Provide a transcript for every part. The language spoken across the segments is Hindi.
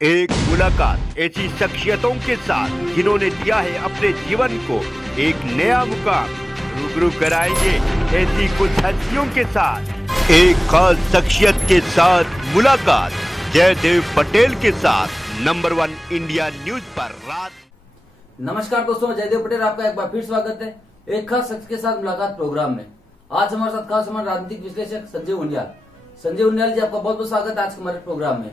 एक मुलाकात ऐसी शख्सियतों के साथ जिन्होंने दिया है अपने जीवन को एक नया मुकाम। रूबरू कराएंगे ऐसी कुछ हस्तियों के साथ एक खास शख्सियत के साथ मुलाकात जयदेव पटेल के साथ नंबर 1 इंडिया न्यूज पर रात। नमस्कार दोस्तों, जयदेव पटेल आपका एक बार फिर स्वागत है एक खास शख्स के साथ मुलाकात प्रोग्राम में। आज हमारे साथ खास हमारे राजनीतिक विश्लेषक संजय उनियाल। संजय उनियाल जी, आपका बहुत बहुत स्वागत है आज के हमारे प्रोग्राम में।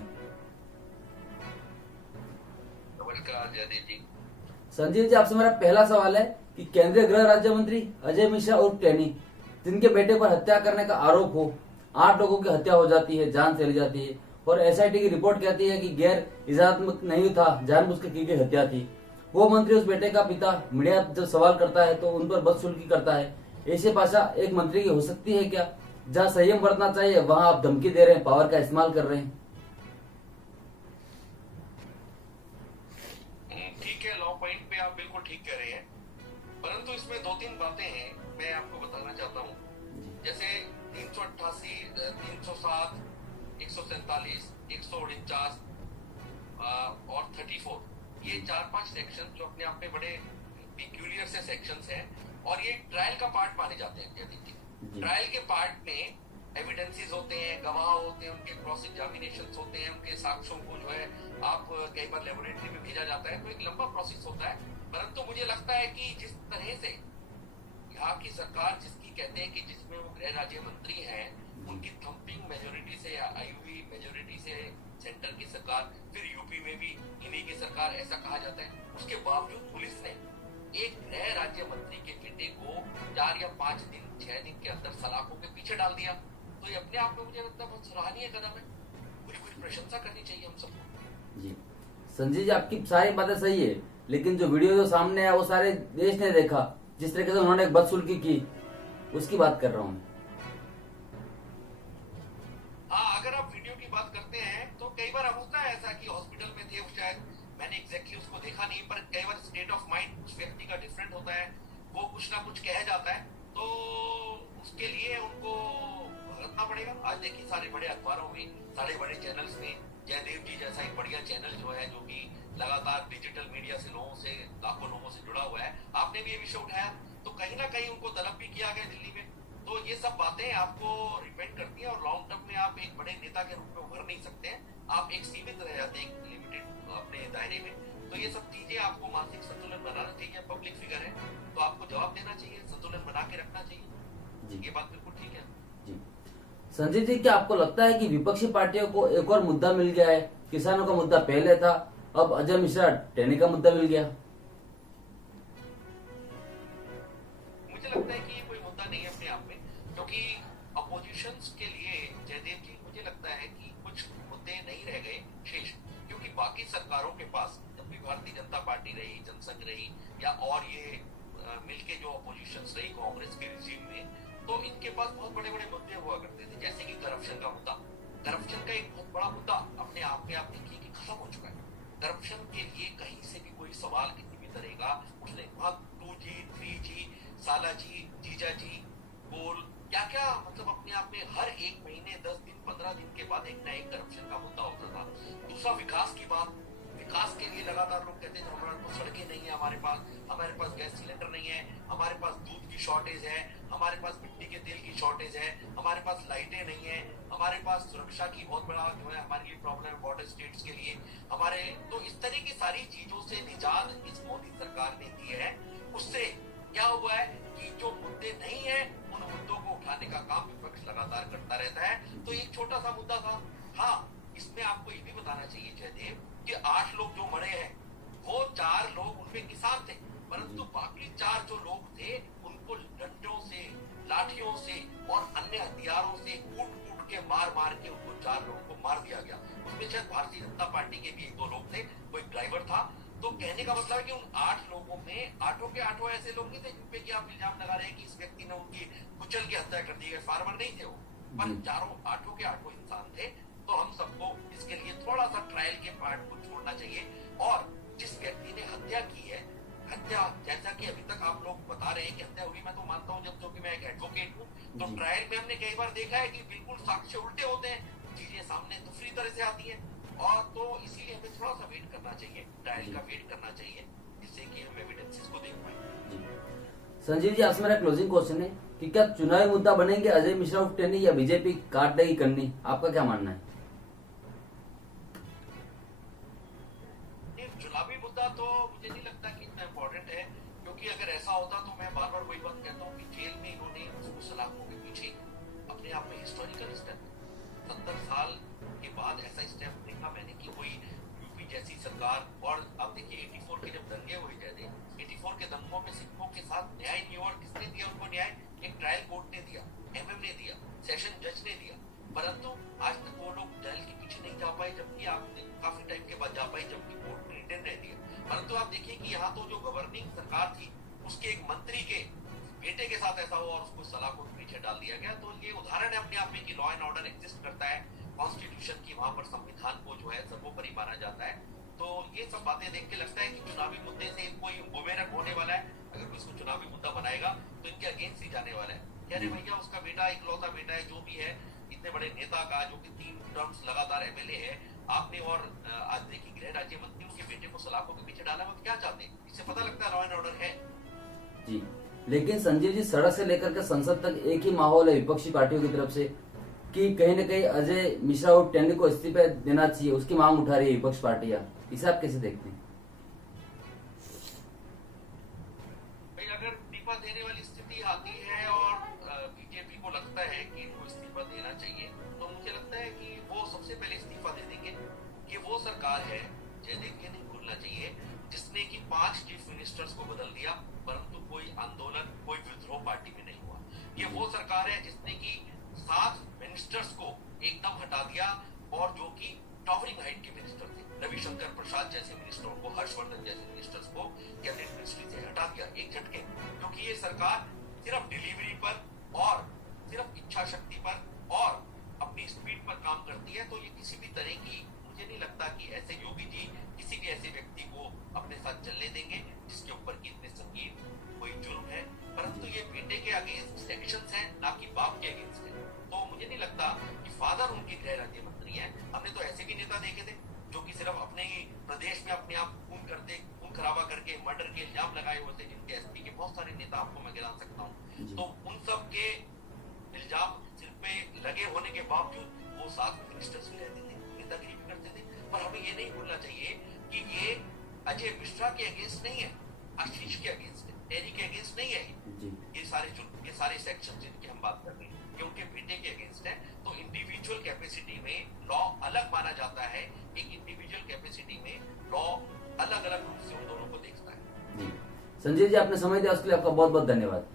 संजय जी, आपसे मेरा पहला सवाल है कि केंद्रीय गृह राज्य मंत्री अजय मिश्रा और टैनी, जिनके बेटे पर हत्या करने का आरोप हो, 8 लोगों की हत्या हो जाती है, जान चली जाती है और एसआईटी की रिपोर्ट कहती है कि गैर इजाजत नहीं था, जानबूझकर की गई हत्या थी। वो मंत्री उस बेटे का पिता मीडिया जब सवाल करता है तो उन पर बदसलूकी करता है। ऐसी भाषा एक मंत्री की हो सकती है क्या? जहाँ संयम बरतना चाहिए वहां आप धमकी दे रहे हैं, पावर का इस्तेमाल कर रहे हैं। ठीक है, लॉ पॉइंट पे आप बिल्कुल ठीक कह रहे हैं, परंतु इसमें 2-3 बातें हैं मैं आपको बताना चाहता हूँ। जैसे 388, 307, 147, 149 और 34, ये 4-5 सेक्शन जो अपने आप में बड़े पिक्यूलियर से सेक्शंस हैं और ये ट्रायल का पार्ट माने जाते हैं। ट्रायल के पार्ट में एविडेंसेस होते हैं, गवाह होते हैं, उनके क्रॉस एग्जामिनेशन होते हैं, उनके साक्ष्यों को जो है आप कई बार लेबोरेटरी में भेजा जाता है, तो एक लंबा प्रोसेस होता है। परंतु मुझे लगता है कि जिस तरह से यहाँ की सरकार जिसकी कहते हैं कि जिसमें वो गृह राज्य मंत्री हैं, उनकी थम्पिंग मेजोरिटी से या आईयूवी मेजोरिटी से सेंटर की सरकार, फिर यूपी में भी इन्हीं की सरकार, ऐसा कहा जाता है, उसके बावजूद पुलिस ने एक गृह राज्य मंत्री के बेटे को 4 या 5 दिन 6 दिन के अंदर सलाखों के पीछे डाल दिया। तो ये अपने आप में मुझे लगता है बहुत सराहनीय कदम है, पूरी प्रशंसा करनी चाहिए हम सबको। जी संजय जी, आपकी सारी बातें सही है, लेकिन जो वीडियो जो सामने है वो सारे देश ने देखा, जिस तरीके से उन्होंने बदसलूकी की, उसकी बात कर रहा हूँ। हाँ, अगर आप वीडियो की बात करते हैं तो कई बार होता है ऐसा कि हॉस्पिटल में थे, शायद मैंने एग्जैक्टली उसको देखा नहीं, पर कई बार स्टेट ऑफ माइंड उस व्यक्ति का डिफरेंट होता है, वो कुछ ना कुछ कह जाता है, तो उसके लिए उनको भुगतना पड़ेगा। आज देखिए सारे बड़े अखबारों में, सारे बड़े चैनल्स में जयदेव जी जैसा एक बढ़िया चैनल जो है, जो कि लगातार डिजिटल मीडिया से लोगों से, लाखों लोगों से जुड़ा हुआ है, आपने भी ये विषय उठाया, तो कहीं ना कहीं उनको तलब भी किया गया दिल्ली में। तो ये सब बातें आपको डिपेंड करती है और लॉन्ग टर्म में आप एक बड़े नेता के रूप में उभर नहीं सकते हैं, आप एक सीमित रह जाते हैं लिमिटेड अपने दायरे में। तो ये सब चीजें आपको मानसिक संतुलन बनाना चाहिए। पब्लिक फिगर है तो आपको जवाब देना चाहिए, संतुलन बना के रखना चाहिए। ये बात बिल्कुल ठीक है जी संजय जी, क्या आपको लगता है कि विपक्षी पार्टियों को एक और मुद्दा मिल गया है? किसानों का मुद्दा पहले था, अब अजय मिश्रा टैनी का मुद्दा मिल गया। मुझे लगता है कि ये कोई मुद्दा नहीं है अपने आप में, क्योंकि अपोजिशंस के लिए जयदेव जी मुझे लगता है कि कुछ मुद्दे नहीं रह गए शेष, क्योंकि बाकी सरकारों के पास, जब भी भारतीय जनता पार्टी रही, जनसंघ रही, या और ये मिलके जो अपोजिशंस रही कांग्रेस के रिजीम में, तो इनके पास बहुत बड़े बड़े मुद्दे हुआ करते थे, जैसे कि करप्शन का मुद्दा। करप्शन का एक बहुत बड़ा मुद्दा अपने आप में आप देखिए कि खत्म हो चुका है। करप्शन के लिए कहीं से भी कोई सवाल किसी भी तरह का उसने 2G 3G सालाजी, जीजाजी, बोल क्या क्या, मतलब अपने आप में हर एक महीने 10 दिन 15 दिन के बाद एक नया करप्शन का मुद्दा होता था। दूसरा विकास की बात, विकास के लिए लगातार लोग कहते हैं हमारे पास सड़कें नहीं है, हमारे पास गैस सिलेंडर नहीं है, हमारे पास दूध की शॉर्टेज है, हमारे पास मिट्टी के तेल की शॉर्टेज है, हमारे पास लाइटें नहीं है, हमारे पास सुरक्षा की बहुत बड़ा जो है हमारे लिए प्रॉब्लम है बॉर्डर स्टेट्स के लिए हमारे। तो इस तरह की सारी चीजों से निजात इस मोदी सरकार ने दी है। उससे क्या हुआ है कि जो मुद्दे नहीं है उन मुद्दों को उठाने का काम विपक्ष लगातार करता रहता है। तो एक छोटा सा मुद्दा था। हाँ, इसमें आपको ये भी बताना चाहिए जयदेव कि 8 लोग जो मरे हैं वो 4 लोग उनमें किसान थे, परंतु बाकी 4 जो लोग थे उनको डंडों से, लाठियों से और अन्य हथियारों से कूट के मार के उनको 4 लोगों को मार दिया गया। उसमें शायद भारतीय जनता पार्टी के भी 1-2 लोग थे, कोई ड्राइवर था। तो कहने का मतलब है कि उन 8 लोगों में 8 के 8 ऐसे लोग नहीं थे जिनपे कि आप इल्जाम लगा रहे हैं कि इस व्यक्ति ने उनकी कुचल की हत्या कर दी है। फार्मर नहीं थे वो, पर 8 के 8 इंसान थे। तो हम सबको इसके लिए थोड़ा सा ट्रायल के पार्ट को छोड़ना चाहिए। और जिस व्यक्ति ने हत्या की है, हत्या जैसा कि अभी तक आप लोग बता रहे हैं कि हत्या हुई, मैं तो मानता हूँ, जब क्योंकि मैं एक एडवोकेट हूँ, तो ट्रायल में हमने कई बार देखा है कि बिल्कुल साक्ष्य उल्टे होते हैं, चीजें सामने दूसरी तरह से आती हैं। और तो इसीलिए हमें थोड़ा सा वेट करना चाहिए, ट्रायल का वेट करना चाहिए, जिससे कि हम एविडेंसेस को देख पाए। जी संजीव जी, आपसे मेरा क्लोजिंग क्वेश्चन है कि क्या चुनावी मुद्दा बनेंगे अजय मिश्रा उर्फ टेनी या बीजेपी काट देगी करनी, आपका क्या मानना है? चुनावी मुद्दा तो मुझे नहीं लगता कि इतना इम्पोर्टेंट है, क्योंकि अगर ऐसा होता तो मैं बार बार वही बात कहता हूँ कि जेल में इन्होंने उसको सलाखों के पीछे अपने आप में हिस्टोरिकल स्टेप, 70 साल के बाद ऐसा स्टेप देखा मैंने कि कोई यूपी जैसी सरकार, और आप देखिए 84 के जब दंगे हुए जाते, 84 के दंगों में सिखों के साथ न्याय नहीं हुआ, किसने दिया उनको न्याय? एक ट्रायल कोर्ट ने दिया, एमएम ने दिया, सेशन जज ने दिया, परंतु आज तक वो लोग जेल के पीछे नहीं जा पाए, जबकि आपने काफी टाइम के बाद जा पाए, जबकि कोर्ट ने रिटर्न रह दिया। परंतु आप देखिए कि यहाँ तो जो गवर्निंग सरकार थी उसके एक मंत्री के बेटे के साथ ऐसा हुआ और उसको सलाखों के पीछे डाल दिया गया। तो ये उदाहरण है अपने आप में कि लॉ एंड ऑर्डर एग्जिस्ट करता है, कॉन्स्टिट्यूशन की वहां पर संविधान को जो है सर्वोपरि माना जाता है। तो ये सब बातें देख के लगता है कि चुनावी मुद्दे से कोई बुमेरंग होने वाला है, अगर कोई इसको चुनावी मुद्दा बनाएगा तो इनके अगेंस्ट ही जाने वाला है। अरे भैया उसका बेटा इकलौता बेटा है, जो भी है, इतने बड़े नेता का, जो कि 3 टर्म्स लगातार एमएलए है, आपने और आज देखिए गृह राज्य मंत्री उसके बेटे को सलाखों के पीछे डाला, वो क्या चाहते हैं? इससे पता लगता है लॉ एंड ऑर्डर है। जी लेकिन संजीव जी, सड़क से लेकर के संसद तक एक ही माहौल है विपक्षी पार्टियों की तरफ से कि कहीं न कहीं अजय मिश्रा और टेनी को इस्तीफा देना चाहिए, उसकी मांग उठा रही है विपक्ष पार्टियां, इसे आप कैसे देखते हैं? भाई अगर इस्तीफा देने वाली स्थिति आती है और बीजेपी को लगता है कि इनको इस्तीफा देना चाहिए, तो मुझे लगता है कि वो सबसे पहले इस्तीफा दे देंगे। कि वो सरकार है, जयदेव ये नहीं भूलना चाहिए, जिसने कि 5 चीफ मिनिस्टर्स को बदल दिया, परंतु कोई आंदोलन, कोई विद्रोह पार्टी में नहीं हुआ। ये वो सरकार है जिसने कि 7 मिनिस्टर्स को एकदम हटा दिया, और जो कि टॉवरिंग हाइट के मिनिस्टर थे, रविशंकर प्रसाद जैसे मिनिस्टरों को, हर्षवर्धन जैसे मिनिस्टर्स को कैबिनेट मिनिस्ट्री से हटा दिया एक झटके। क्योंकि ये सरकार सिर्फ डिलीवरी पर और सिर्फ इच्छा शक्ति पर और अपनी स्पीड पर काम करती है। तो ये किसी भी तरह की, मुझे नहीं लगता कि ऐसे योगी जी किसी भी ऐसे व्यक्ति को अपने साथ चलने देंगे जिसके ऊपर की इतने संगीन कोई जुर्म है। परंतु ये बेटे के अगेंस्ट एक्शंस हैं, ना कि बाप के अगेंस्ट है। तो मुझे नहीं लगता कि फादर उनके गृह राज्य मंत्री हैं। हमने तो ऐसे भी नेता देखे थे जो कि सिर्फ अपने ही प्रदेश में अपने आप खून खराबा करके मर्डर के इल्जाम लगाए हुए थे, जिनके एसपी के बहुत सारे नेता आपको मैं गिना सकता हूँ। तो उन सब के इल्जाम सिर पे लगे होने के बावजूद वो 7 मिनिस्टर्स भी रहते थे, नेतागिरी भी करते थे। पर हमें ये नहीं भूलना चाहिए कि ये अजय मिश्रा के अगेंस्ट नहीं है, आशीष के अगेंस्ट है, टेनी के अगेंस्ट नहीं है। ये सारे सेक्शन जिनकी हम बात कर रहे हैं, ये उनके बेटे के अगेंस्ट है। तो इंडिविजुअल कैपेसिटी में लॉ अलग माना जाता है, एक इंडिविजुअल कैपेसिटी में लॉ अलग अलग रूप से उन दोनों को देखता है। संजय जी, आपने समय दिया उसके लिए आपका बहुत बहुत धन्यवाद।